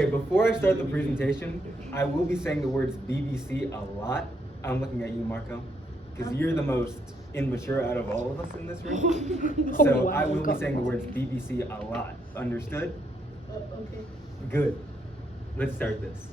Okay, before I start the presentation, I will be saying the words BBC a lot. I'm looking at you, Marco, because you're the most immature out of all of us in this room. So I will be saying the words BBC a lot. Understood? Okay. Good. Let's start this.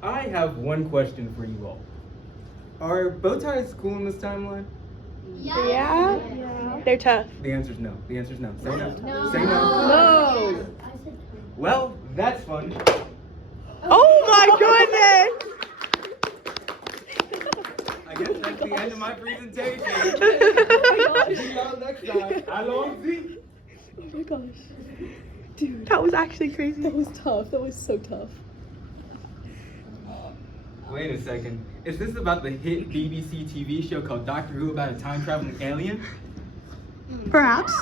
I have one question for you all. Are bow ties cool in this timeline? Yeah? They're tough. The answer's no. The answer's no. Say no. No. Say no. No. Well, that's fun. Oh my goodness! I guess that's the end of my presentation. See y'all next time. Allons-y. Oh my gosh. Dude. That was actually crazy. That was tough. That was so tough. Wait a second. Is this about the hit BBC TV show called Doctor Who about a time-traveling alien? Perhaps.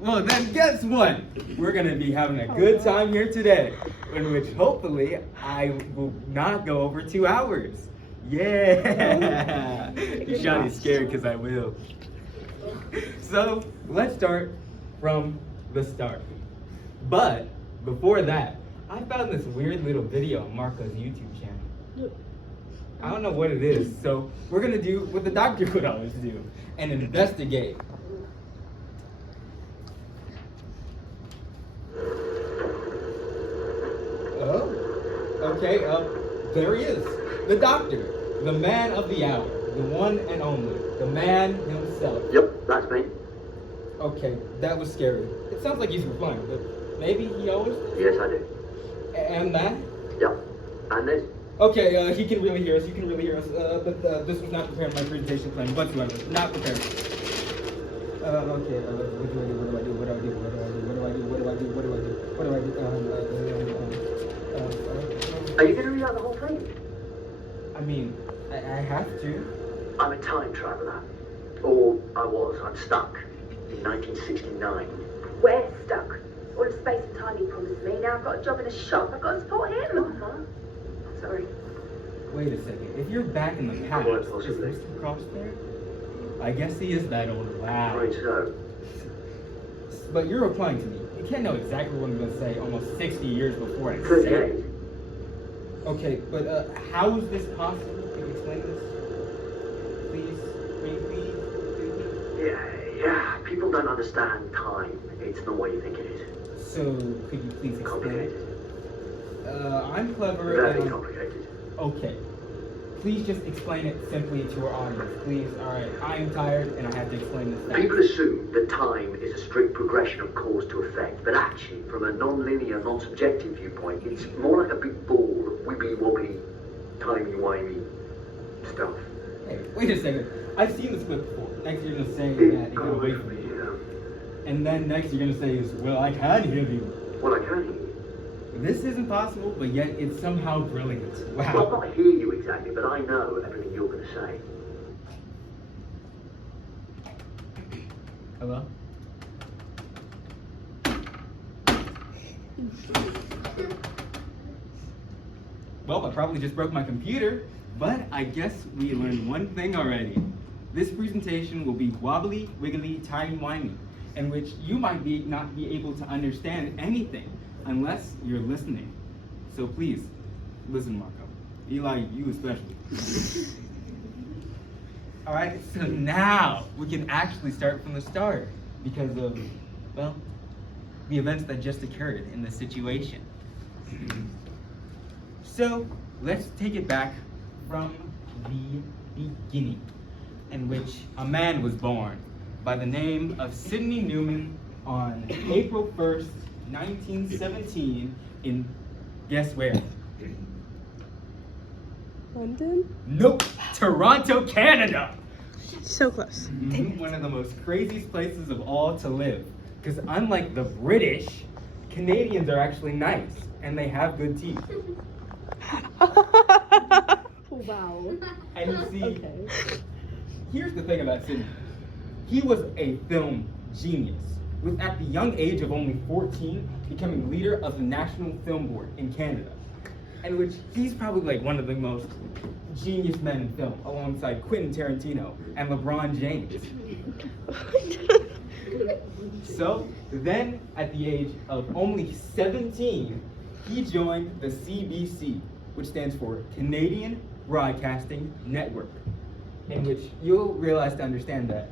Well, then guess what? We're gonna be having a good time here today, in which hopefully I will not go over 2 hours. Yeah! You shall be scared because I will. So, let's start from the start. But, before that, I found this weird little video on Marco's YouTube channel. I don't know what it is, so we're gonna do what the doctor would always do, and investigate. Oh, okay, there he is, the doctor, the man of the hour, the one and only, the man himself. Yep, that's me. Okay, that was scary. It sounds like he's replying, but maybe he always. Yes, I do. And that? Yep. And this? Okay, he can really hear us. You can really hear us. But this was not prepared my presentation plan whatsoever. Not prepared. Okay. What do I do? What do I do? What do I do? What do I do? What do I do? What do I do? What do I do? What do I do? Are you going to read out the whole thing? I mean, I have to. I'm a time traveler. Or I was. I'm stuck. In 1969. We're stuck. All of space and time he promised me. Now I've got a job in a shop. I've got to support him. Sorry. Wait a second. If you're back in the past, Quite is possibly. Mr. Cross there? I guess he is that old. Wow. Right, so. But you're replying to me. You can't know exactly what I'm going to say almost 60 years before I say 38. it. Okay, but how is this possible? Can you explain this? Please, please. Yeah. People don't understand time. It's not what you think it is. So, could you please explain? Complicated. I'm clever. Very and- complicated. Okay. Please just explain it simply to our audience. Please. All right. I am tired and I have to explain this. People assume that time is a strict progression of cause to effect, but actually, from a non-linear, non-subjective viewpoint, it's more like a big ball of wibbly-wobbly, timey-wimey stuff. Hey, wait a second. I've seen this clip before. Next you're gonna say that you got away from me. You know. And then next you're gonna say is, well, I can hear you. Well, I can hear you. This isn't possible, but yet it's somehow brilliant. Well, I Wow. not hear you exactly, but I know everything you're going to say. Hello? Well, I probably just broke my computer, but I guess we learned one thing already. This presentation will be wobbly, wiggly, timey-wimey, in which you might not be able to understand anything unless you're listening. So please, listen, Marco. Eli, you especially. All right, so now we can actually start from the start because of, well, the events that just occurred in the situation. So let's take it back from the beginning, in which a man was born by the name of Sidney Newman on April 1st, 1917 in, guess where? London? Nope, Toronto, Canada. So close. One of the most craziest places of all to live. Because unlike the British, Canadians are actually nice and they have good teeth. Wow. And you see, Okay. here's the thing about Sydney. He was a film genius, with at the young age of only 14 becoming leader of the National Film Board in Canada, in which he's probably like one of the most genius men in film, alongside Quentin Tarantino and LeBron James. So then, at the age of only 17, he joined the CBC, which stands for Canadian Broadcasting Network, in which you'll realize to understand that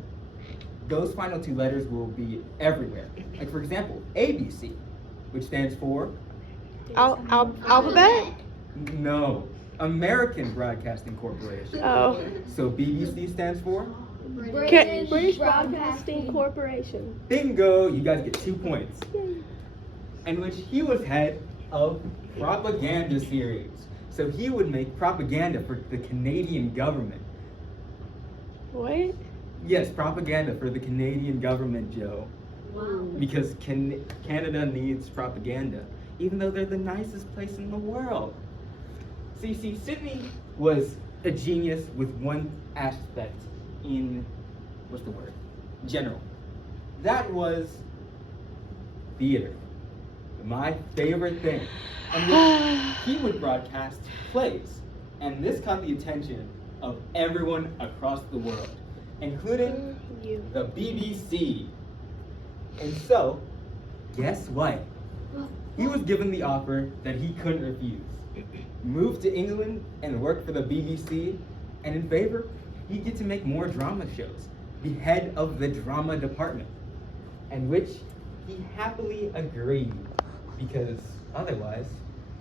those final two letters will be everywhere. Like, for example, ABC, which stands for Alphabet? no, American Broadcasting Corporation. Oh. So BBC stands for British Broadcasting Corporation. bingo. You guys get 2 points. In which he was head of propaganda series. So he would make propaganda for the Canadian government. What? Yes, propaganda for the Canadian government, Joe. Wow. Because Canada needs propaganda, even though they're the nicest place in the world. So you see, Sydney was a genius with one aspect in, what's the word? General. That was theater. My favorite thing. And he would broadcast plays. And this caught the attention of everyone across the world, including You. the BBC. And so, guess what? He was given the offer that he couldn't refuse. Moved to England and work for the BBC, and in favor, he'd get to make more drama shows, be head of the drama department, and which he happily agreed, because otherwise,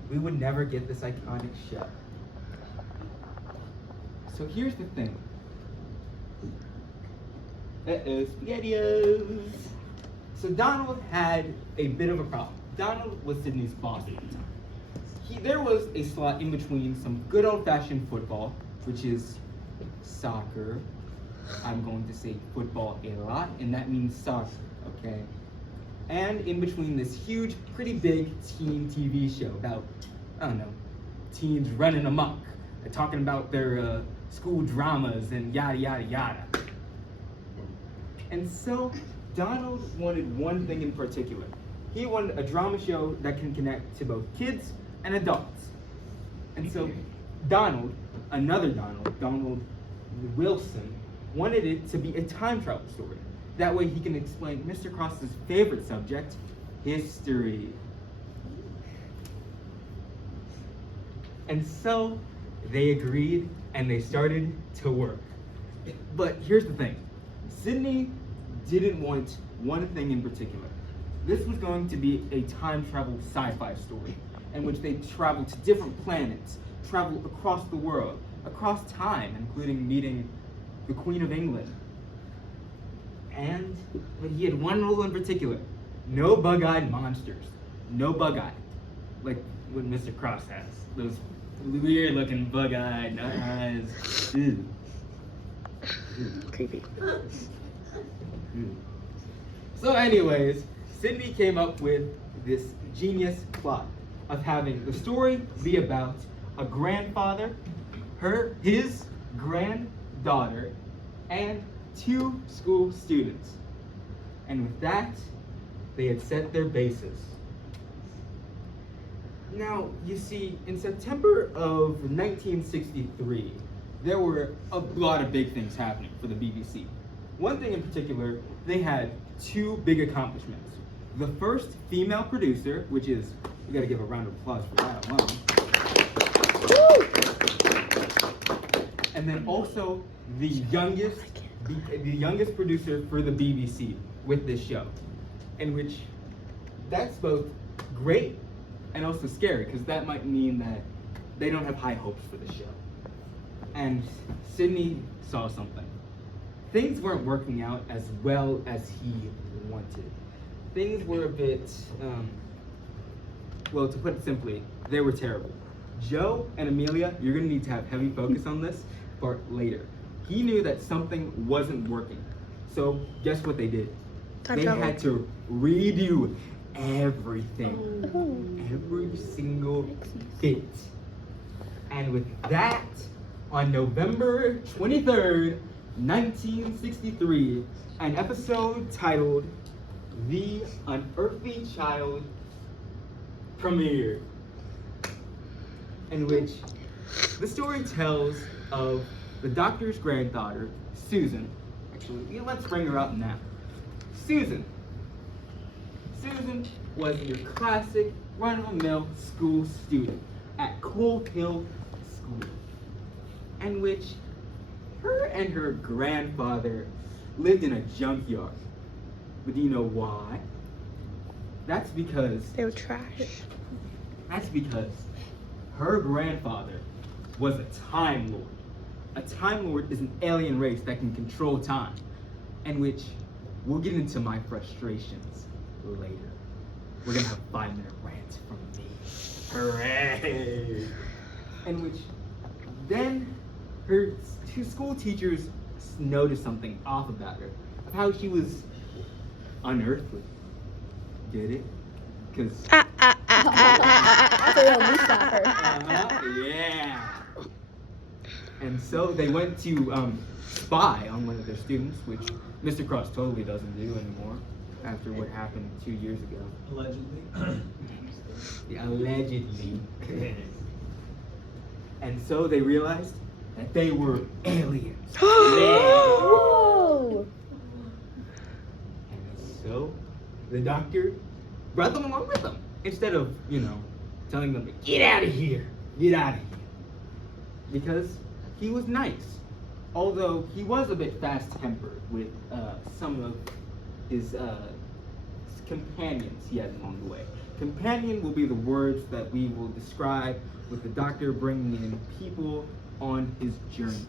we would never get this iconic show. So here's the thing. SpaghettiOs. So Donald had a bit of a problem. Donald was Sydney's boss at the time. There was a slot in between some good old-fashioned football, which is soccer. I'm going to say football a lot, and that means soccer, okay? And in between this huge, pretty big teen TV show about, I don't know, teens running amok, talking about their school dramas and yada, yada, yada. And so Donald wanted one thing in particular. He wanted a drama show that can connect to both kids and adults. And so Donald, another Donald, Donald Wilson, wanted it to be a time travel story. That way he can explain Mr. Cross's favorite subject, history. And so they agreed and they started to work. But here's the thing. Sydney didn't want one thing in particular. This was going to be a time travel sci-fi story in which they travel to different planets, travel across the world, across time, including meeting the Queen of England. But he had one rule in particular: no bug-eyed monsters. No bug-eyed. Like what Mr. Cross has. Those weird-looking bug-eyed eyes. Ew. Creepy. So anyways, Sydney came up with this genius plot of having the story be about a grandfather, his granddaughter, and 2 school students. And with that, they had set their bases. Now, you see, in September of 1963, there were a lot of big things happening for the BBC. One thing in particular, they had 2 big accomplishments. The first female producer, which is, we gotta give a round of applause for that alone. And then also the youngest producer for the BBC with this show, in which that's both great and also scary, because that might mean that they don't have high hopes for the show. And Sydney saw something. Things weren't working out as well as he wanted. Things were a bit, well, to put it simply, they were terrible. Joe and Amelia, you're gonna need to have heavy focus on this for later. he knew that something wasn't working. So guess what they did? Time They travel. had to redo everything. Oh. Every single bit. And with that, on November 23rd, 1963, an episode titled The Unearthly Child premiered, in which the story tells of the doctor's granddaughter, Susan. Actually, let's bring her up now. Susan. Susan was your classic run-of-the-mill school student at Coal Hill School, in which her and her grandfather lived in a junkyard. But do you know why? That's because They were trash. her grandfather was a Time Lord. A Time Lord is an alien race that can control time, in which we'll get into my frustrations later. We're gonna have a 5-minute rant from me. Hooray! In which then her two school teachers noticed something off about her, of how she was unearthly. Get it? Because That's a real moose stopper. yeah. And so they went to spy on one of their students, which Mr. Cross totally doesn't do anymore after what happened 2 years ago. Allegedly. Yeah, allegedly. And so they realized that they were aliens. Whoa! And so the doctor brought them along with him. Instead of, telling them to get out of here. Get out of here. Because he was nice. Although he was a bit fast-tempered with some of his companions he had along the way. Companion will be the words that we will describe with the doctor bringing in people on his journey.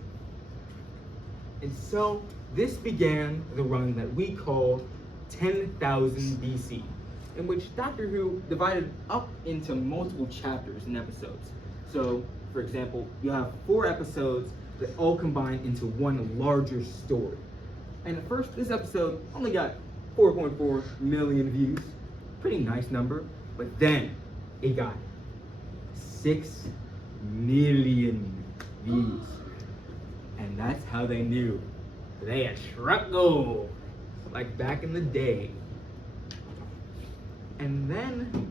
And so this began the run that we call 10,000 BC, in which Doctor Who divided up into multiple chapters and episodes. So, for example, you have 4 episodes that all combine into one larger story. And at first, this episode only got 4.4 million views. Pretty nice number. But then it got 6 million views. And that's how they knew they had struck gold, like back in the day. And then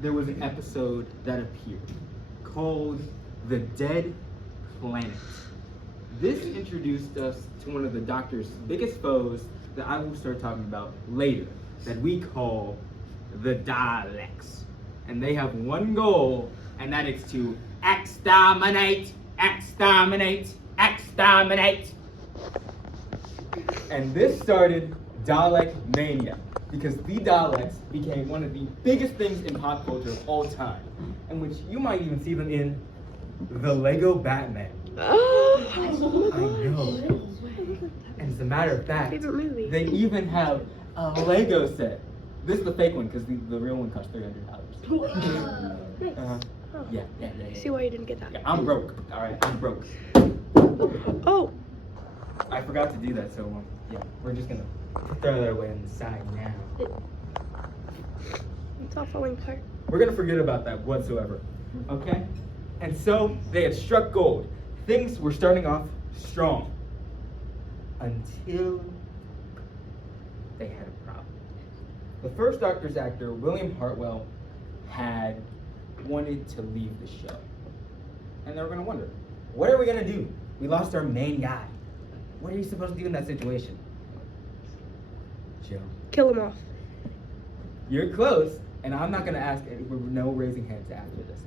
there was an episode that appeared called The Dead Planet. This introduced us to one of the Doctor's biggest foes that I will start talking about later, that we call the Daleks. And they have one goal, and that is to exterminate, exterminate, exterminate. And this started Dalek Mania, because the Daleks became one of the biggest things in pop culture of all time, in which you might even see them in the Lego Batman. I know. And as a matter of fact, Favorite movie. they even have a Lego set. This is the fake one, because the real one costs $300. Yeah. I see why you didn't get that. Yeah, I'm broke. All right, I'm broke. Oh, I forgot to do that, so yeah, we're just gonna throw that away on the side now. it's all falling apart. We're gonna forget about that whatsoever, okay? And so they had struck gold. Things were starting off strong until they had a problem. The first Doctor's actor, William Hartwell, had wanted to leave the show. And they were gonna wonder, what are we gonna do? We lost our main guy. What are you supposed to do in that situation? Joe. Kill him off. You're close, and I'm not gonna ask no raising hands after this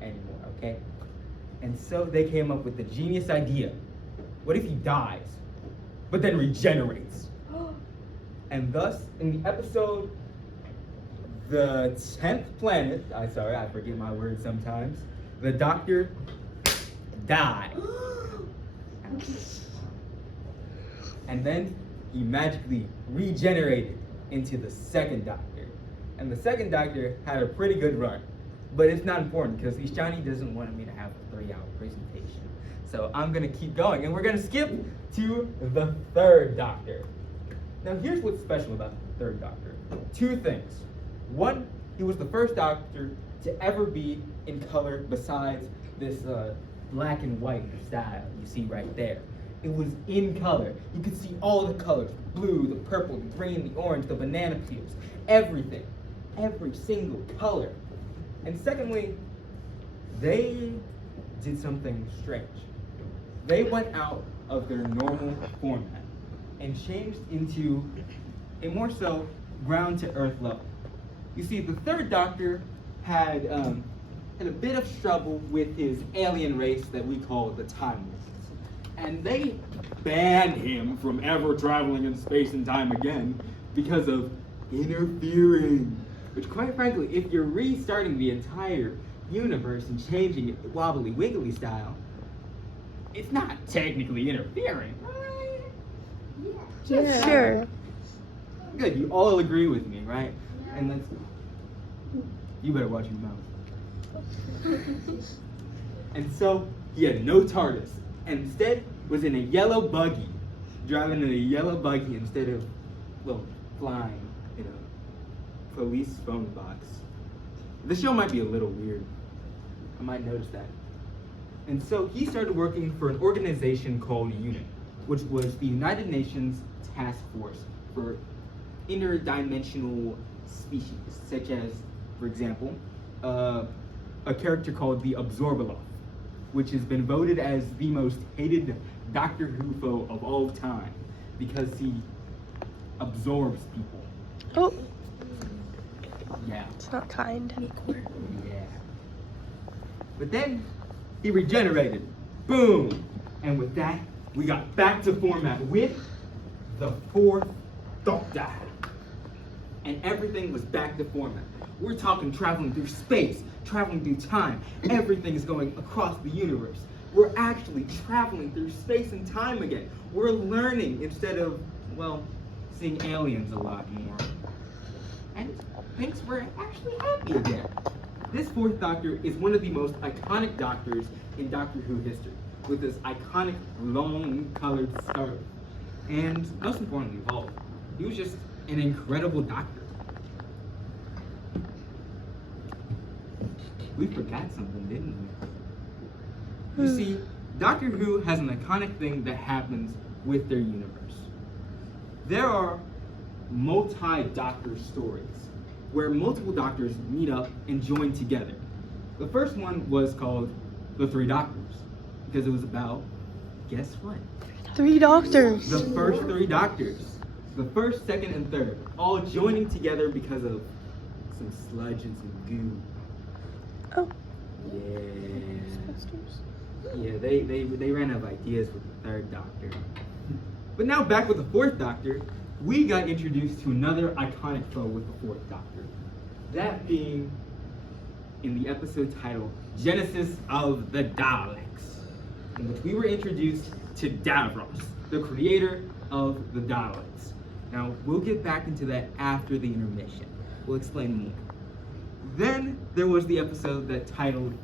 anymore, okay? And so they came up with the genius idea. What if he dies, but then regenerates? And thus, in the episode, The 10th Planet, I forget my words sometimes, the Doctor died. And then he magically regenerated into the second Doctor. And the second Doctor had a pretty good run. But it's not important because Ishani doesn't want me to have a 3-hour presentation. So I'm gonna keep going, and we're gonna skip to the third Doctor. Now here's what's special about the third Doctor. Two things. One, he was the first Doctor to ever be in color besides this black and white style you see right there. It was in color. You could see all the colors, the blue, the purple, the green, the orange, the banana peels, everything. Every single color. And secondly, they did something strange. They went out of their normal format and changed into a more so ground to earth level. You see, the third Doctor had a bit of trouble with his alien race that we call the Time Lords. And they banned him from ever traveling in space and time again because of interfering. Which, quite frankly, if you're restarting the entire universe and changing it wobbly wiggly style, it's not technically interfering, right? Yeah. Sure. Good, you all agree with me, right? And let's. You better watch your mouth. And so he had no TARDIS, and instead was in a yellow buggy, driving in a yellow buggy instead of, well, flying in a police phone box. The show might be a little weird. I might notice that. And so he started working for an organization called UNIT, which was the United Nations Task Force for interdimensional species, such as, for example, a character called the Absorbaloff, which has been voted as the most hated Doctor Who foe of all time because he absorbs people. Oh, Yeah. it's not kind. Yeah. But then he regenerated. Boom! And with that, we got back to format with the fourth Doctor. And everything was back to format. We're talking traveling through space, traveling through time. Everything is going across the universe. We're actually traveling through space and time again. We're learning instead of, well, seeing aliens a lot more. And things were actually happy again. This fourth Doctor is one of the most iconic Doctors in Doctor Who history, with this iconic long colored scarf. And most importantly of all, he was just an incredible Doctor. We forgot something, didn't we? You see, Doctor Who has an iconic thing that happens with their universe. There are multi-Doctor stories where multiple Doctors meet up and join together. The first one was called The Three Doctors because it was about, guess what? 3 Doctors. The first 3 Doctors. The first, second, and third, all joining together because of some sludge and some goo. Oh. Yeah, they ran out of ideas with the third Doctor. But now back with the fourth Doctor, we got introduced to another iconic foe with the fourth Doctor. That being in the episode titled Genesis of the Daleks, in which we were introduced to Davros, the creator of the Daleks. Now, we'll get back into that after the intermission. We'll explain more. Then there was the episode that titled,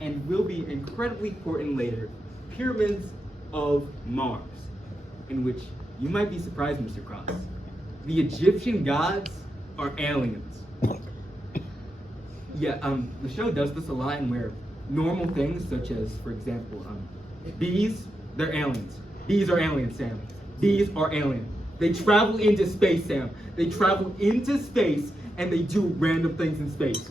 and will be incredibly important later, Pyramids of Mars, in which you might be surprised, Mr. Cross. The Egyptian gods are aliens. Yeah, the show does this a lot, and where normal things, such as, for example, bees, they're aliens. Bees are aliens, Sam. Bees are aliens. They travel into space, Sam. They travel into space, and they do random things in space.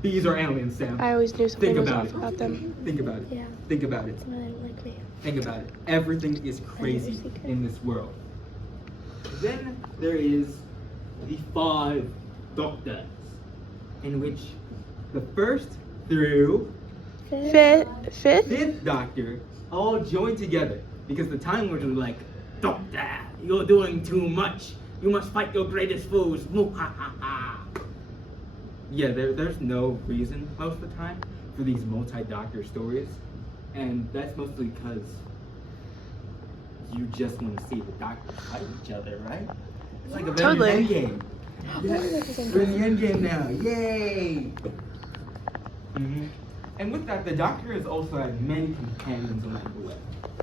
Bees are aliens, Sam. I always knew something Think was about off it. about them. Think about it. Yeah. Think about it. That's why they don't like me. Think about it. Everything is crazy secret. in this world. Then there is the 5 Doctors, in which the first through Fifth? 5th Doctor all joined together because the Time Lords were like, Doctor, you're doing too much. You must fight your greatest foes. Yeah, there's no reason most of the time for these multi-Doctor stories, and that's mostly because you just want to see the Doctors fight each other, right? It's like a very Totally. end game. Yeah, we're in the end game now. Yay! And with that, the Doctor has also had many companions along the way.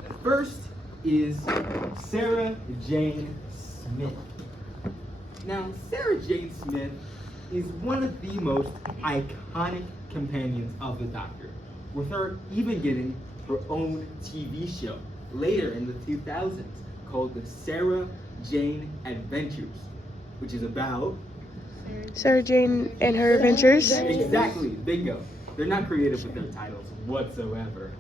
The first is Sarah Jane Smith. Now, Sarah Jane Smith is one of the most iconic companions of the Doctor, with her even getting her own TV show later in the 2000s called the Sarah Jane Adventures, which is about... Sarah Jane and her adventures. Exactly, bingo. They're not creative with their titles whatsoever.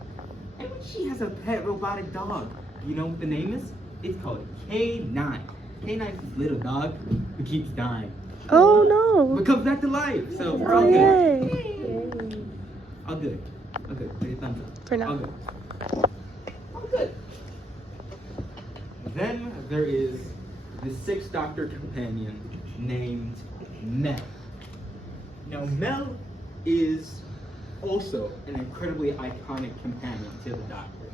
And she has a pet robotic dog. You know what the name is? It's called K9. K9 is this little dog who keeps dying, Oh no. but comes back to life. So we're all Oh, good. yay. All good. All good. Put your thumbs up. For now. All good. All good. Then there is the Sixth Doctor companion named Mel. Now Mel is also an incredibly iconic companion to the Doctor,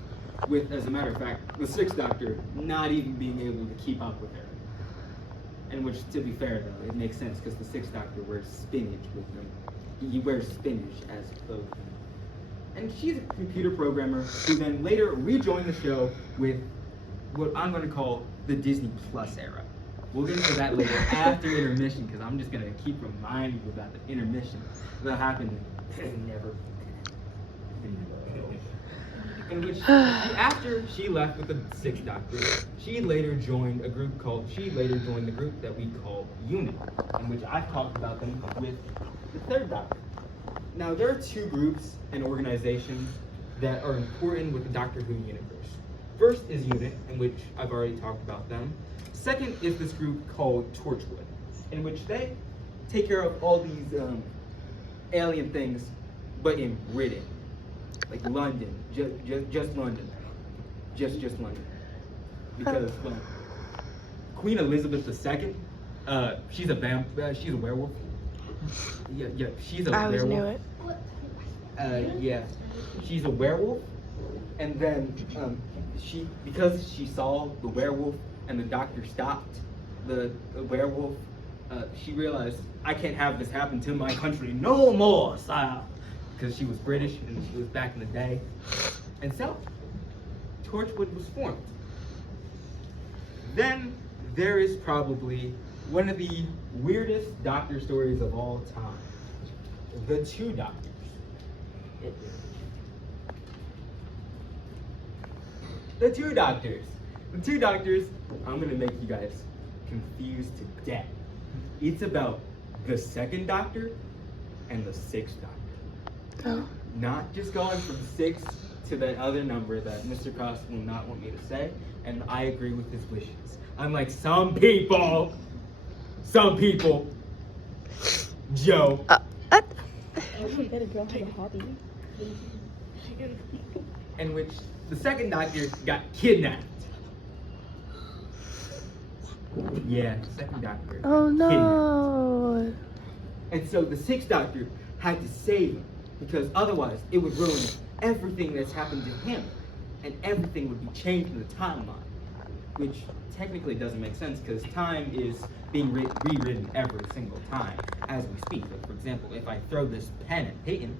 with, as a matter of fact, the Sixth Doctor not even being able to keep up with her. And which, to be fair though, it makes sense because the Sixth Doctor wears spinach with him. He wears spinach as clothing. And she's a computer programmer who then later rejoined the show with what I'm going to call the Disney Plus era. We'll get into that later after intermission because I'm just going to keep reminding you about the intermission that happened never. In which, after she left with the Sixth Doctor, she later joined the group that we call UNIT, in which I've talked about them with the Third Doctor. Now, there are two groups and organizations that are important with the Doctor Who universe. First is UNIT, in which I've already talked about them. Second is this group called Torchwood, in which they take care of all these alien things, but in Britain. Like London, just London, just London, because well, Queen Elizabeth II, she's a werewolf. Yeah, she's a I always werewolf. knew it. Yeah, she's a werewolf, and then because she saw the werewolf and the Doctor stopped the werewolf, she realized I can't have this happen to my country no more, sire. Because she was British and it was back in the day. And so, Torchwood was formed. Then, there is probably one of the weirdest Doctor stories of all time. The Two Doctors. The Two Doctors. The Two Doctors, I'm gonna make you guys confused to death. It's about the Second Doctor and the Sixth Doctor. Oh. Not just going from 6 to that other number that Mr. Cross will not want me to say, and I agree with his wishes. Unlike some people, Joe. In which the Second Doctor got kidnapped. Yeah, Second Doctor. Oh kidnapped. no. And so the Sixth Doctor had to save him, because otherwise it would ruin everything that's happened to him, and everything would be changed in the timeline, which technically doesn't make sense because time is being rewritten every single time as we speak. Like, for example, if I throw this pen at Peyton,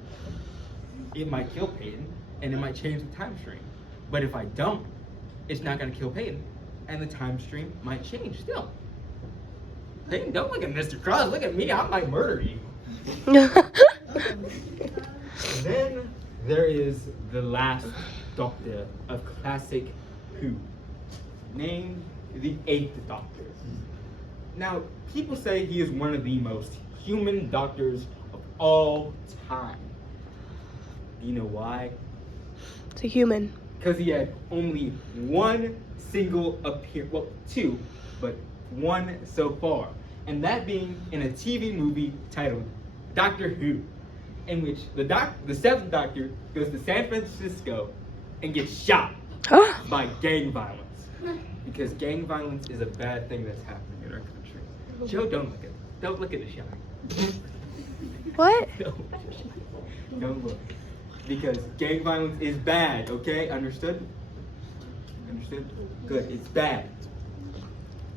it might kill Peyton, and it might change the time stream. But if I don't, it's not going to kill Peyton, and the time stream might change still. Peyton, don't look at Mr. Cross, look at me, I might murder you. Then there is the last Doctor of classic Who, named the Eighth Doctor. Now, people say he is one of the most human doctors of all time. Do you know why? It's a human. Because he had only one single appearance, well, two, but one so far. And that being in a TV movie titled Doctor Who, in which the Seventh Doctor goes to San Francisco and gets shot by gang violence. Because gang violence is a bad thing that's happening in our country. Joe, don't look at the shot. What? Don't look. Because gang violence is bad, okay? Understood? Understood? Good, it's bad.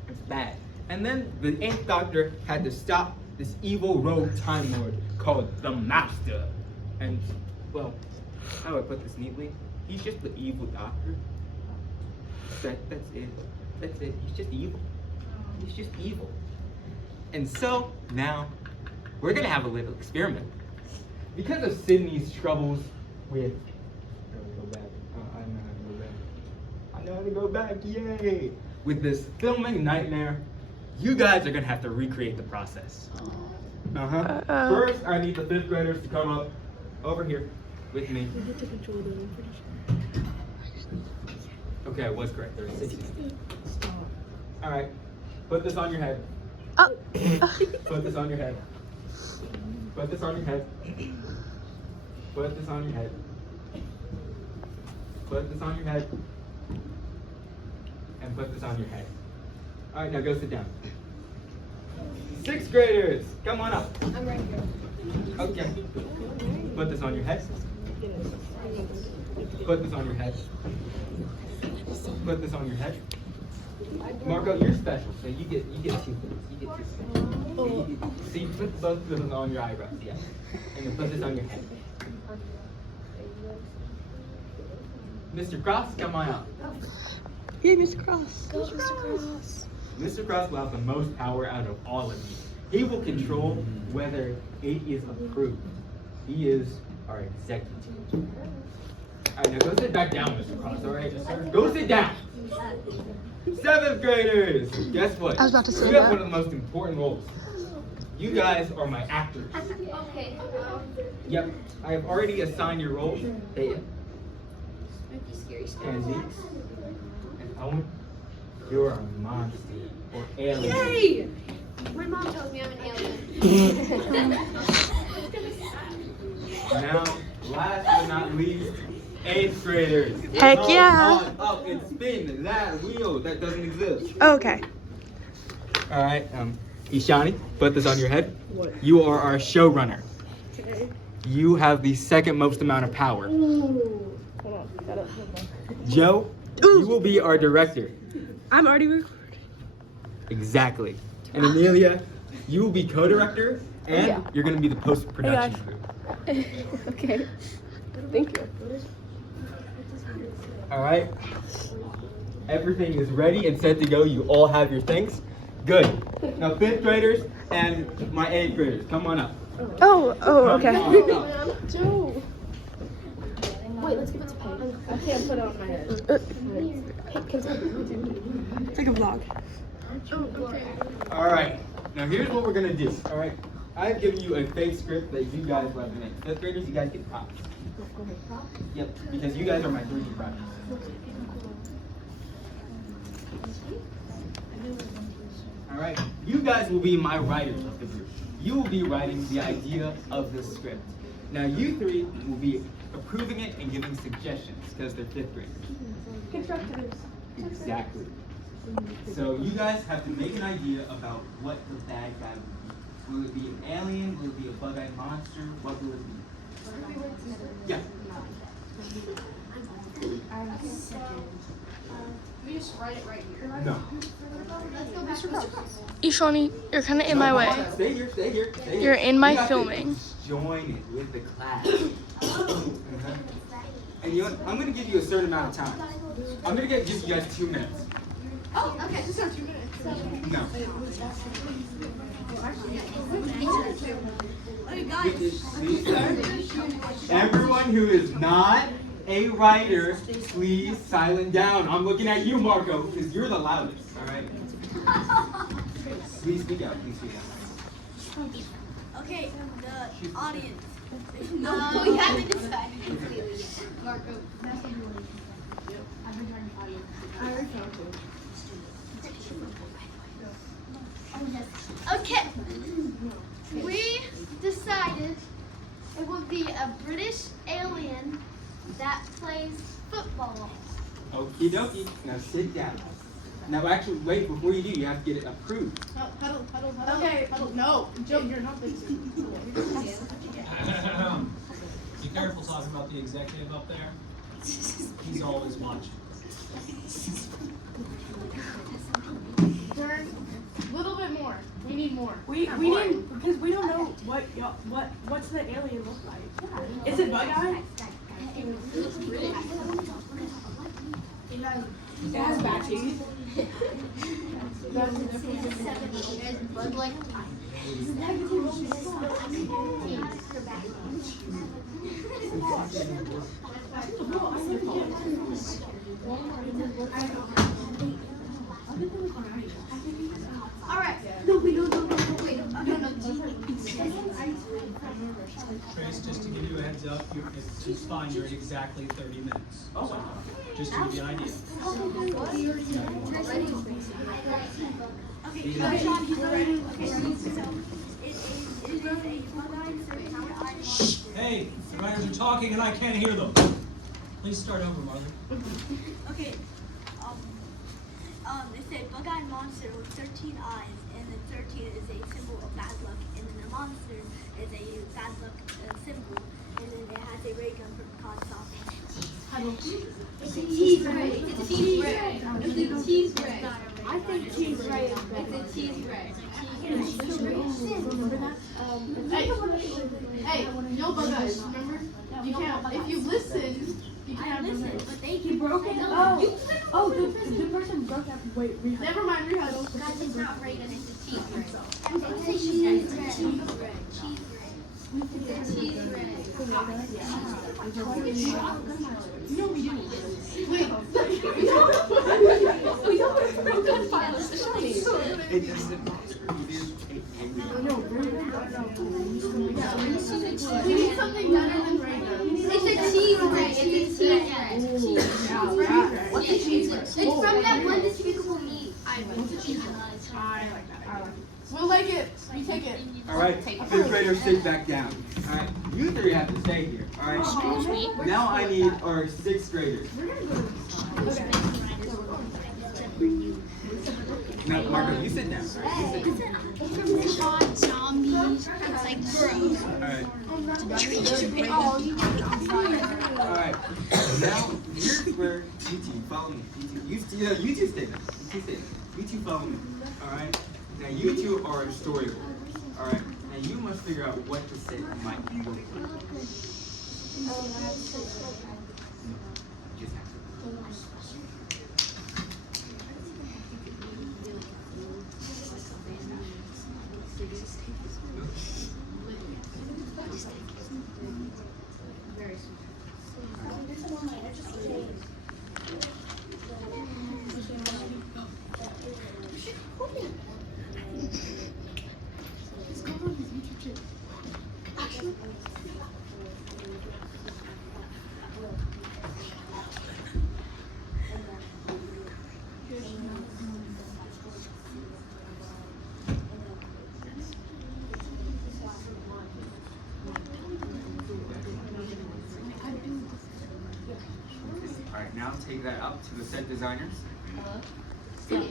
It's bad. And then the Eighth Doctor had to stop this evil rogue Time Lord called the Master. And well, how do I put this neatly? He's just the evil doctor. That's it. That's it. He's just evil. He's just evil. And so now we're gonna have a little experiment. Because of Sydney's troubles with I know how to go back, yay! With this filming nightmare, you guys are gonna have to recreate the process. Uh-oh. First, I need the 5th graders to come up over here with me. Okay, I was correct. There are 16. All right, put this on your head. Oh. Put this on your head. Put this on your head. Put this on your head. Put this on your head. And put this on your head. All right, now go sit down. 6th graders, come on up. I'm right here. Okay. Put this on your head. Put this on your head. Put this on your head. Marco, you're special, so you get 2 things. You get 2 things. So you put both of them on your eyebrows, yeah. And then put this on your head. Mr. Cross, come on out. Yay, Mr. Cross. Go, Mr. Cross. Mr. Cross will have the most power out of all of you. He will control whether it is approved. He is our executive. All right, now go sit back down, Mr. Cross, all right? Go sit down. 7th graders, guess what? I was about to say You have that. one of the most important roles. You guys are my actors. Okay. Yep, I have already assigned your roles. Hey, Scary stuff. Pansy, and Owen, you're a monster or alien. Yay! My mom tells me I'm an alien. Now, last but not least, 8th graders. Heck Roll yeah. on up and spin that wheel that doesn't exist. Okay. All right, Ishani, put this on your head. You are our showrunner. Okay. You have the 2nd most amount of power. Hold on. Hold on. Joe, Ooh. you will be our director. I'm already recording. Exactly. And Amelia, you will be co-director, and Yeah. you're gonna be the post-production Hey, group. Okay. Thank you. All right. Everything is ready and set to go. You all have your things. Good. Now, 5th graders and my 8th graders, come on up. Oh, okay. Come on up. Joe. Wait, let's give it to Pam. I can't put it on my head. It's like a vlog. All right. Now, here's what we're gonna do. All right. I've given you a fake script that you guys will have to make. 5th graders, you guys get props. Yep, because you guys are my 3D projects. All right. You guys will be my writers of the group. You will be writing the idea of the script. Now, you 3 will be approving it and giving suggestions because they're 5th graders. Constructors. Exactly. So you guys have to make an idea about what the bad guy will be. Will it be an alien? Will it be a bug-eyed monster? What will it be? Yeah. We just write it right here. No. Let's go back to Cross. Ishani, you're kind of in my way. Stay here, stay here, stay here. You're in my You have to filming. Join it with the class. And you know what? I'm gonna give you a certain amount of time. I'm gonna give you guys 2 minutes. Oh, okay. Just have 2 minutes. No. Everyone who is not a writer, please silent down. I'm looking at you, Marco, because you're the loudest, all right? Please speak out, please speak out. Okay, the audience. No, we haven't decided. Marco. Okay. We decided it would be a British alien that plays football. Okie dokie. Now sit down. Now actually, wait, before you do, you have to get it approved. Huddle. Okay. Huddle. No, Joe, you're not the Be careful talking about the executive up there. He's always watching. Turn. A little bit more. We need need more. We need because we don't know what's the alien look like. Is it bug eye? It has back teeth. Alright. Trace, just to give you a heads up, it's fine, you're at exactly 30 minutes. So, just to give you an idea. Hey, the writers are talking and I can't hear them. Please start over, Margaret. Okay. They say bug-eyed monster with 13 eyes, and then 13 is a symbol of bad luck, and then the monster is a bad luck symbol, and then it has a ray gun for cause stopping. It's a cheese ray. It's a cheese ray. It's a cheese ray. I think cheese ray. It's a cheese ray. Hey, no bug eyes, remember? You can't, if you listen, you can't listen. But they He broke it? Oh, the person broke out. Wait, rehearse. Never mind, rehearse. Guys, it's not ray gun, it's a cheese ray. It's a Cheese ray. cheese ray. It's a cheese ray. No, we didn't. Wait. It doesn't We need something better than ray gun. It's a cheese ray. It's a cheese ray. What's a cheese ray? It's from that one despicable me. I like that. We'll like it. We take it. Alright, fifth graders, sit back down. Alright, you three have to stay here. Alright, now I need our sixth graders. Now, Marco, you sit down. Alright, you sit down. Zombies. It's like gross. Alright, now here's where you two follow me. You two stay there. You two follow me. Alright? Now you two are storyboarders. Alright? Now you must figure out what to say might look like. Just have to. Alright, now take that up to the set designers. So the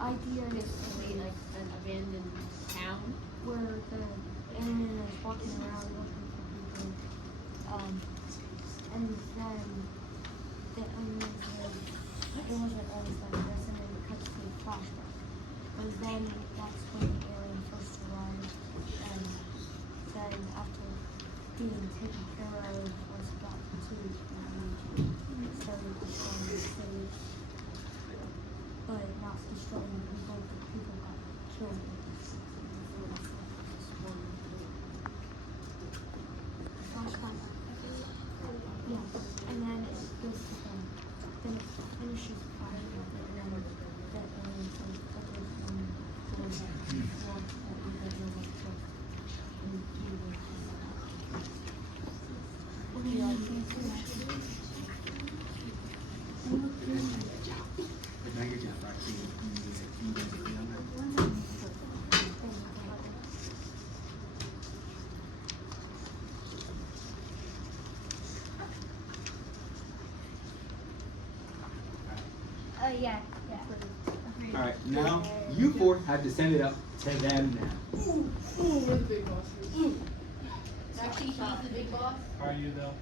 idea is to be like an abandoned town where the alien is walking around looking for people. And then the alien is it wasn't always like this, and then it cuts to a flashback. And then that's when the alien first arrived, and then after being taken care of was brought to Luigi. Started destroying the city, but not destroying people, but people got killed. Flashback. Yeah, and then it goes to them. Then it finishes fire, and then the alien says, okay, Yeah. Alright, now you four have to send it up to them now. Ooh, we're the big bosses. Actually, he's the big boss. Are you though?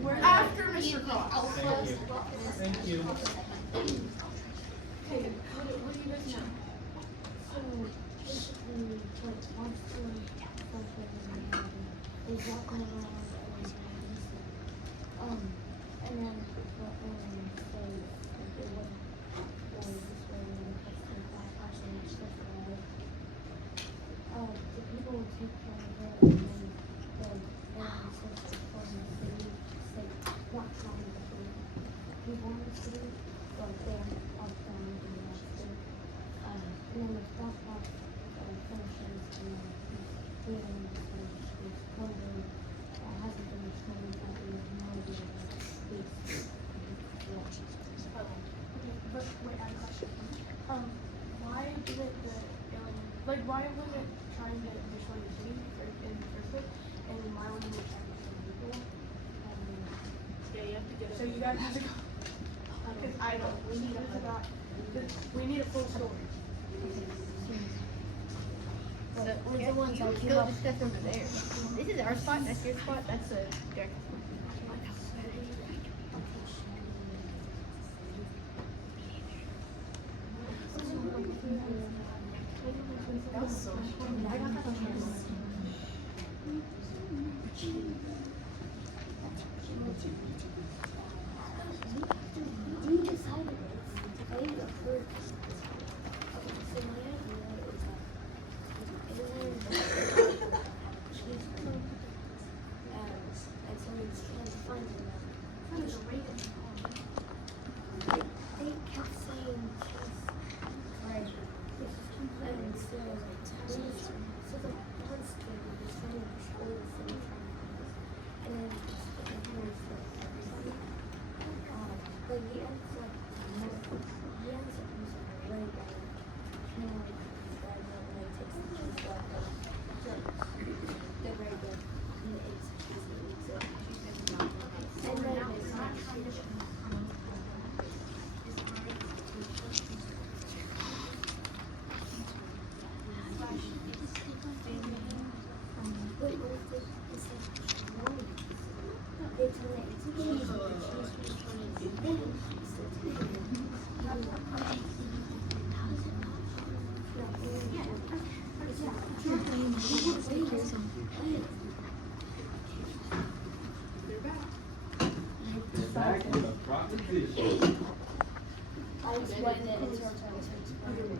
We're after Mr. Cross. Thank you. Thank you. Okay, what do you guys know? they walk around and then what alien says that they would go this way and the cuts to back actually much this way. The people would take care of it and then the alien says to go in the city, say, not trying to be people in the city, but they're up down in the United States. And then the flashback finishes and then the alien is wondering that hasn't been explained that we have no idea what space is. Okay, but wait, I have a question. Why didn't the alien, like, why wasn't it trying to destroy the city in the first place? And why wasn't it trying to kill people? Yeah, you have to get So you guys have to go. Because I don't, we need a full story. But we're the ones that Let's came go up. discuss over there. This is our spot, that's your spot, that's the director's We decided it's very good. So my idea is that alien cheese plum, and so it's trying to find them. They kept saying cheese, right? And so the monster was trying to destroy the city, and then everyone's like, but he ends up using a ray gun. Can't really describe it when he takes the cheese block, but the ray gun, and it's cheese and eats it. And then it's not wait, what if it's like wrong? They tell it it's cheese, but the cheese was trying to Back to the proposition. I explained it, it's your turn to explain.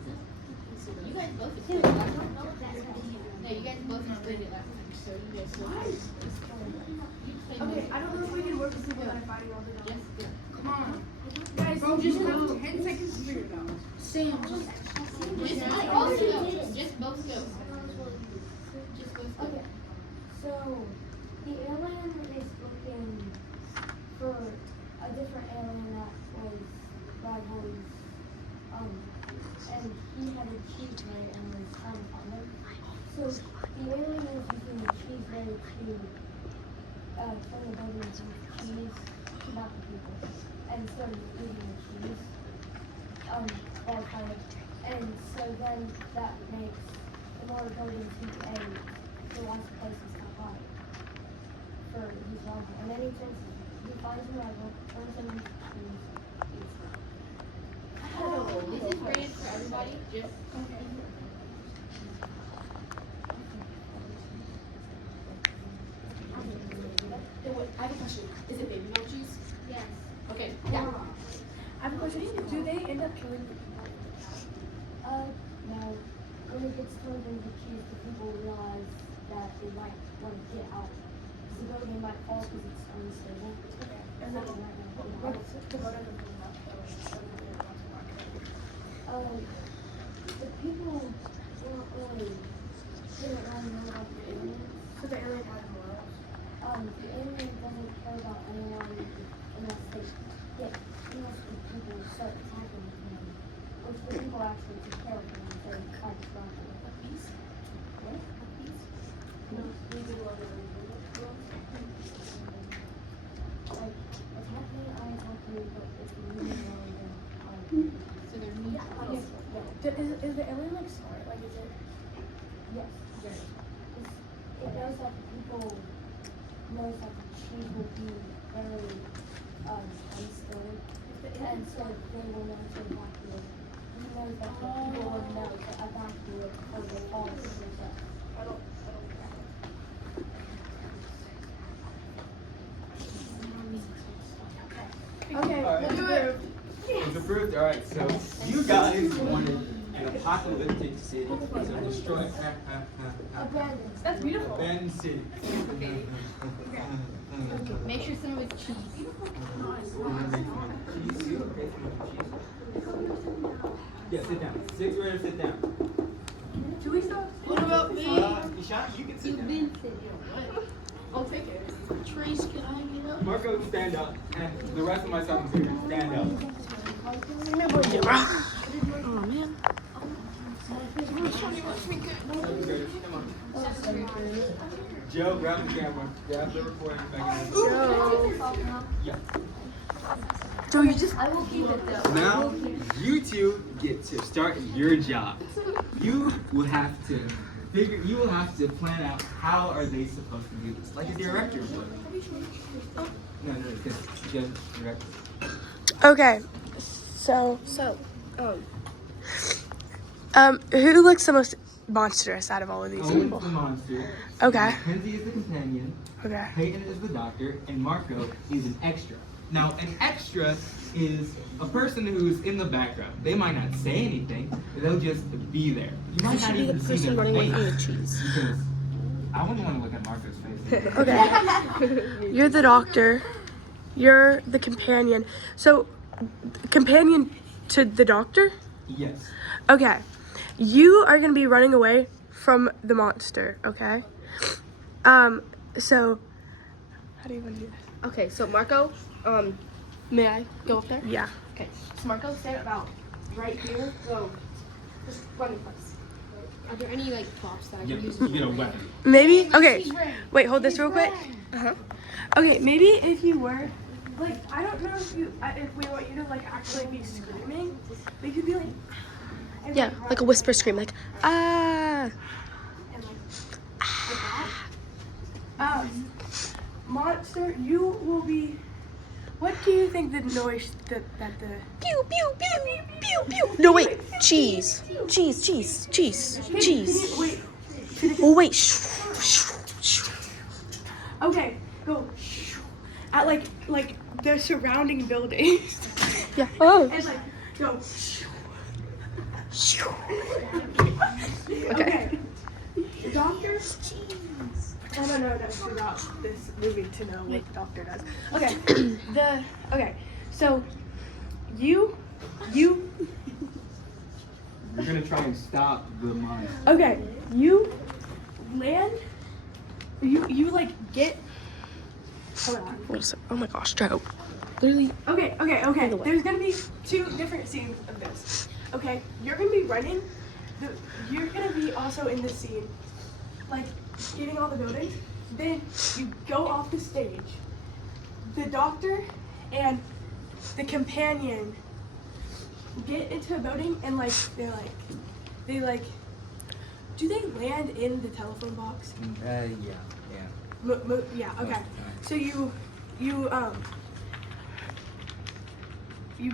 You guys both explained it last time. No, you guys both explained it last time, so you guys Okay, I don't know if we can work with people that are fighting all the time. Just Come on. Guys, bro, just go 10 seconds to figure it out. just both go. Just both go. Just both go. Okay, so the alien is looking for a different alien that was rivals, and he had a cheese ray and was trying to find him. So the alien is using the cheese ray to turn the building into cheese, not the people, and so eating the cheese, all kind of, and so then that makes the more building to a the last place is not high for his rival, and then he finds a rival, turns him into cheese, eats him. This is rated for everybody, just. I have a question. Is it baby milk juice? Yes. Okay, yeah. I have a question. Do they end up killing the people? No. When it gets turned into cheese, the people realize that they might want to get out. The building might fall because it's unstable. And then what's the motive of doing that? The people didn't really know about the aliens. So the alien has morals. The alien doesn't care about anyone unless the people start attacking him. Which the people actually take care of him and they're kind of strong. What? No, we do love it. Like, attack me, I attack you, but if you leave me alone, then So they're meat. Is the alien like smart? Like, is it? yes. It knows that the people knows that the cheese will be very unstable, and so they will know to evacuate. He knows that the people will know to evacuate before they fall into the death. I don't. approved. All right, so you guys wanted an apocalyptic city, so destroy That's beautiful. abandoned city. Make sure some of it's cheese. Yeah, sit down. Sixth grader, sit down. Do we stop? What about me? Ishan, you can sit You've down. been sitting. I'll take it. Trace, can I get up? Marco, stand up, and the rest of my sons here, stand up. Oh man. Seventh graders, come on. Joe, grab the camera. Grab the recording back in. Yeah. So you just. I will keep it though. Now, you two get to start your job. You will have to plan out how are they supposed to do this, like a director would. No, because you guys director. Okay. Who looks the most monstrous out of all of these Owen's people? the monster. Okay. Mackenzie is the companion. Okay. Peyton is the doctor, and Marco is an extra. Now, an extra is a person who's in the background. They might not say anything, but they'll just be there. You might not even see their face. cheese. Because I wouldn't want to look at Marco's face. Okay. You're the doctor. You're the companion. So, companion to the doctor? Yes. Okay. You are going to be running away from the monster, okay? So, how do you want to do this? Okay, so Marco, may I go up there? Yeah. Okay, so Marco, stand about right here. So, just running first. Are there any like props that I You can use? get a weapon. Maybe? Okay. Wait, hold this real quick. Okay, maybe if you were, like, I don't know if we want you to, like, actually be screaming, but you could be like, and, Yeah, like a whisper scream, like ah. and like, monster, you will be, what do you think the noise that the, Pew pew pew pew pew. No wait, cheese, cheese, cheese, cheese, cheese. wait, Oh wait. okay, go, at like the surrounding buildings, Yeah. Oh. and like, go, Okay. The doctor. I don't know enough about this movie to know what the doctor does. Okay. Okay. So, you. You're gonna try and stop the monster. Okay. You land. You like get. Hold on. Oh my gosh, Joe. Literally. Okay. By the way. There's gonna be two different scenes of this. Okay. You're gonna be running. You're gonna be also in this scene, like getting all the buildings. Then you go off the stage. The doctor and the companion get into a building and like they do they land in the telephone box? Yeah. Yeah. Okay. So you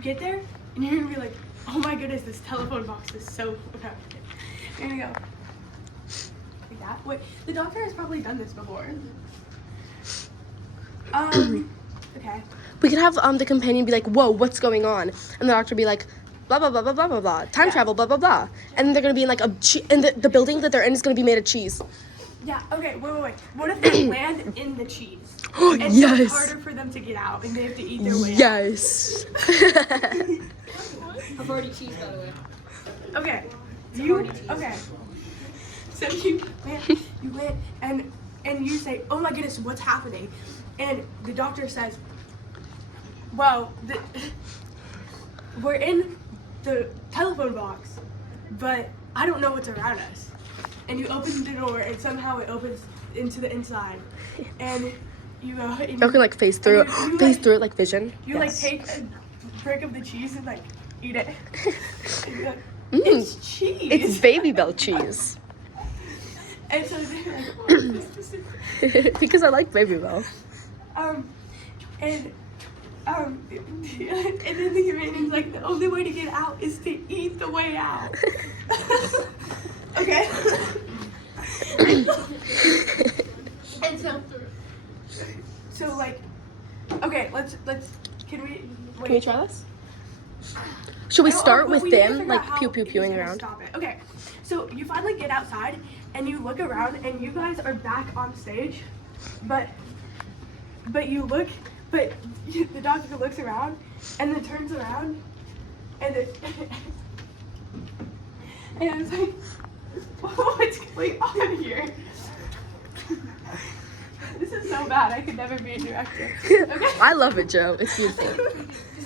get there and you're gonna be like, oh my goodness, this telephone box is so productive. You're gonna go like that. Wait, the doctor has probably done this before. Okay. We could have the companion be like, "Whoa, what's going on?" And the doctor be like, "Blah blah blah blah blah blah blah. Time travel, blah blah blah." And then they're gonna be in like and the building that they're in is gonna be made of cheese. Yeah. Okay. Wait. What if they land in the cheese? And so Yes. it's harder for them to get out, and they have to eat their way out. Yes. I've already cheese by the way. Okay. Okay. So you land, and you say, "Oh my goodness, what's happening?" And the doctor says, "Well, we're in the telephone box, but I don't know what's around us." And you open the door, and somehow it opens into the inside, and you go. And Y'all can like phase through it, you phase like- through it like Vision. You like Yes. take a brick of the cheese and like eat it. And you're like, Mm. it's cheese. It's Baby Bell cheese. And so they're like, what is this? Because I like Baby Bell. And then the comedian's like, the only way to get out is to eat the way out. Okay. And so like, okay, let's can we Can we try this? Should we start But with we need to them, figure like out how pew pew he's pewing gonna around? Stop it. Okay, so you finally get outside and you look around and you guys are back on stage, but you look, but the doctor looks around and then turns around and it, and it's like, what's going on here? This is so bad. I could never be a director. Okay. I love it, Joe. It's beautiful.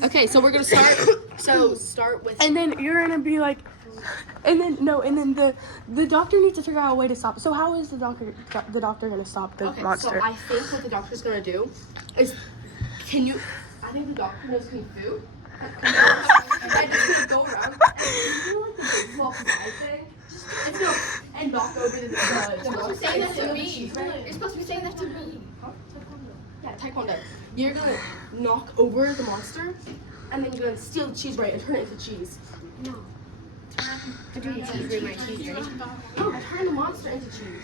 Okay, so we're gonna start. So start with. And then you're gonna be like, and then the doctor needs to figure out a way to stop. So how is the doctor gonna stop the Okay, monster? so I think what the doctor's gonna do is, I think the doctor knows kung fu. And it's gonna go around and do like the baseball fly thing. It's gonna and knock over the You're supposed to be monster. saying that to me. You're supposed to be saying that to me. Yeah, taekwondo. You're gonna knock over the monster, and then you're gonna steal the cheese right and turn it into cheese. No. Turn the cheese right, my cheese right. No, turn the monster into cheese.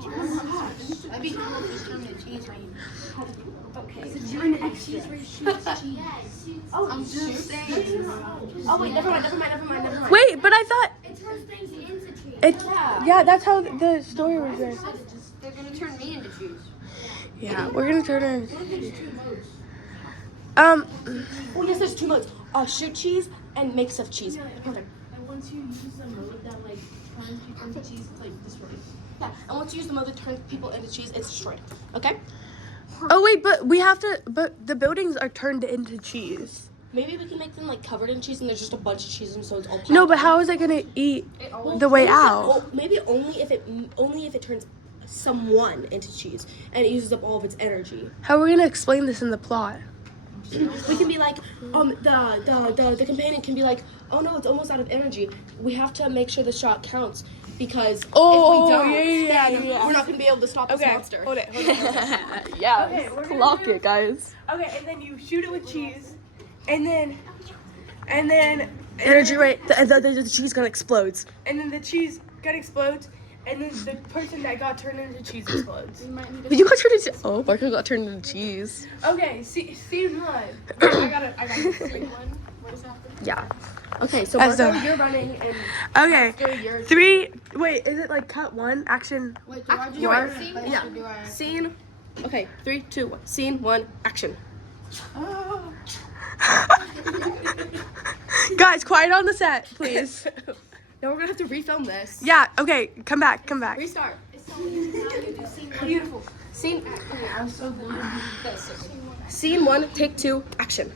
Oh my gosh. That'd be cool if you turned the cheese right. Okay. Turn the cheese right. Oh, I'm just saying. Oh wait, never mind. Wait, but I thought It turns things into cheese. it. Yeah, that's how the story was there. They're gonna turn me into cheese. Yeah, we're gonna turn it. Oh yes, there's 2 modes. Shoot cheese and make stuffed cheese. Okay. And once you use the mode that like turns people into cheese, it's like destroyed. Yeah, and once you use the mode that turns people into cheese, it's destroyed. Okay? Oh wait, but we have to. But the buildings are turned into cheese. Maybe we can make them like covered in cheese and there's just a bunch of cheese and so it's all No, packed. but how is it gonna eat the way out? Well, maybe only if it turns someone into cheese and it uses up all of its energy. How are we gonna explain this in the plot? We can be like, the companion can be like, oh no, it's almost out of energy. We have to make sure the shot counts because if we don't, then we're not gonna be able to stop this monster. Hold it. Yeah, Okay, we're gonna clock do- it, guys. Okay, and then you shoot it with cheese, and then Energy rate. The cheese gun explodes. and then the cheese gun explodes, and then the person that got turned into cheese explodes. But you got turned into. Oh, Marco got turned into cheese. Okay, scene 1. I gotta scene 1. What is happening? Yeah. Okay, so As Marco, the- you're running, and Okay. after you're 3. Wait, is it like cut 1 action? Wait, do I do You are- it? Scene yeah. or do I? scene. Okay, 3, 2, 1. Scene 1. Action. Guys, quiet on the set, please. Now we're gonna have to refilm this. Yeah. Okay. Come back. Restart. Beautiful. Scene. Okay, I'm so good at this. Scene 1. Take 2. Action.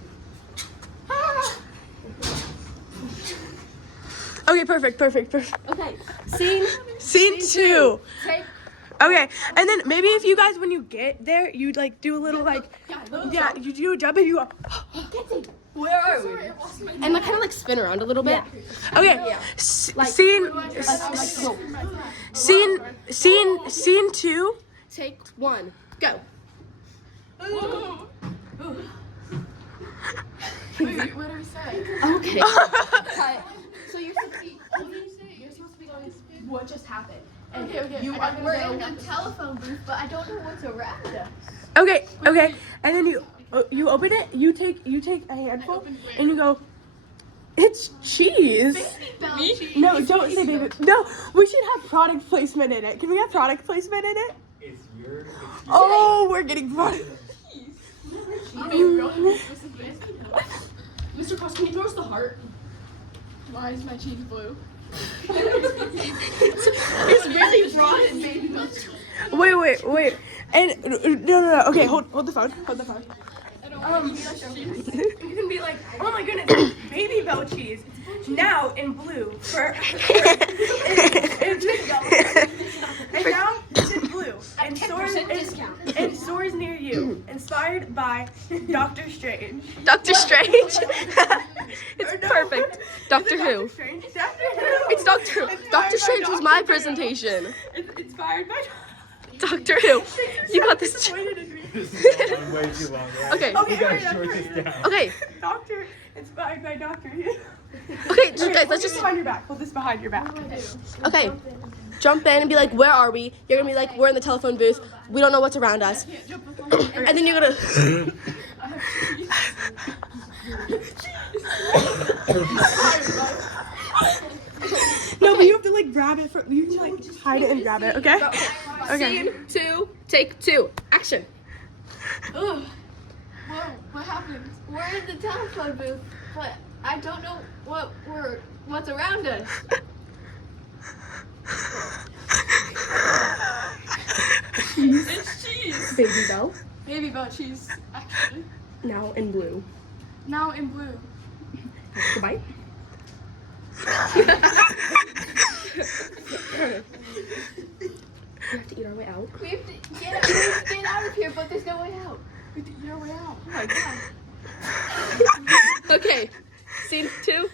Okay. Perfect. Okay. Scene. Scene 2. Take. Okay, and then maybe if you guys, when you get there, you like do a little like, yeah, you do a jump and you go. Where are we? And like kind of like spin around a little bit. Okay, scene 2. Take 1. Go. Wait, what do we say? Okay. So you're supposed to be going, what just happened? And you are We're in the telephone booth, but I don't know what's around us. Okay, and then you open it. You take a handful and you go. It's cheese. No, don't say baby. No, we should have product placement in it. Can we have product placement in it? It's your. Oh, we're getting product. Mr. Cross, can you throw us the heart? Why is my cheese blue? It's really rotten, baby. Wait. And no. Okay, hold the phone. You can be like, oh my goodness, Baby Bell cheese. Now in blue for and now it's in blue and stores near you. Inspired by Doctor Strange. Doctor Strange. It's perfect. Doctor Who. Strange. It's Doctor Who. Doctor Strange was my presentation. It's inspired by Doctor Who. You got this. This is going way too long. Right? Okay. We gotta short this down. Okay. Doctor inspired by Doctor Who. Okay, guys, let's Hold this just. behind your back. Hold this behind your back. Okay. Jump in and be like, where are we? You're gonna be like, we're in the telephone booth. We don't know what's around us. And then you're gonna. No, but you have to like grab it from. You can like hide it and grab it. Okay. Okay. Scene 2, take 2, action. Ugh. Whoa, what happened? We're in the telephone booth, but I don't know what's around us. It's cheese. Baby Bell. Baby Bell cheese, actually. Now in blue. Now in blue. Goodbye. We have to eat our way out. We have to get out of here, but there's no way out. We have to eat our way out. Oh my god. Okay, scene 2,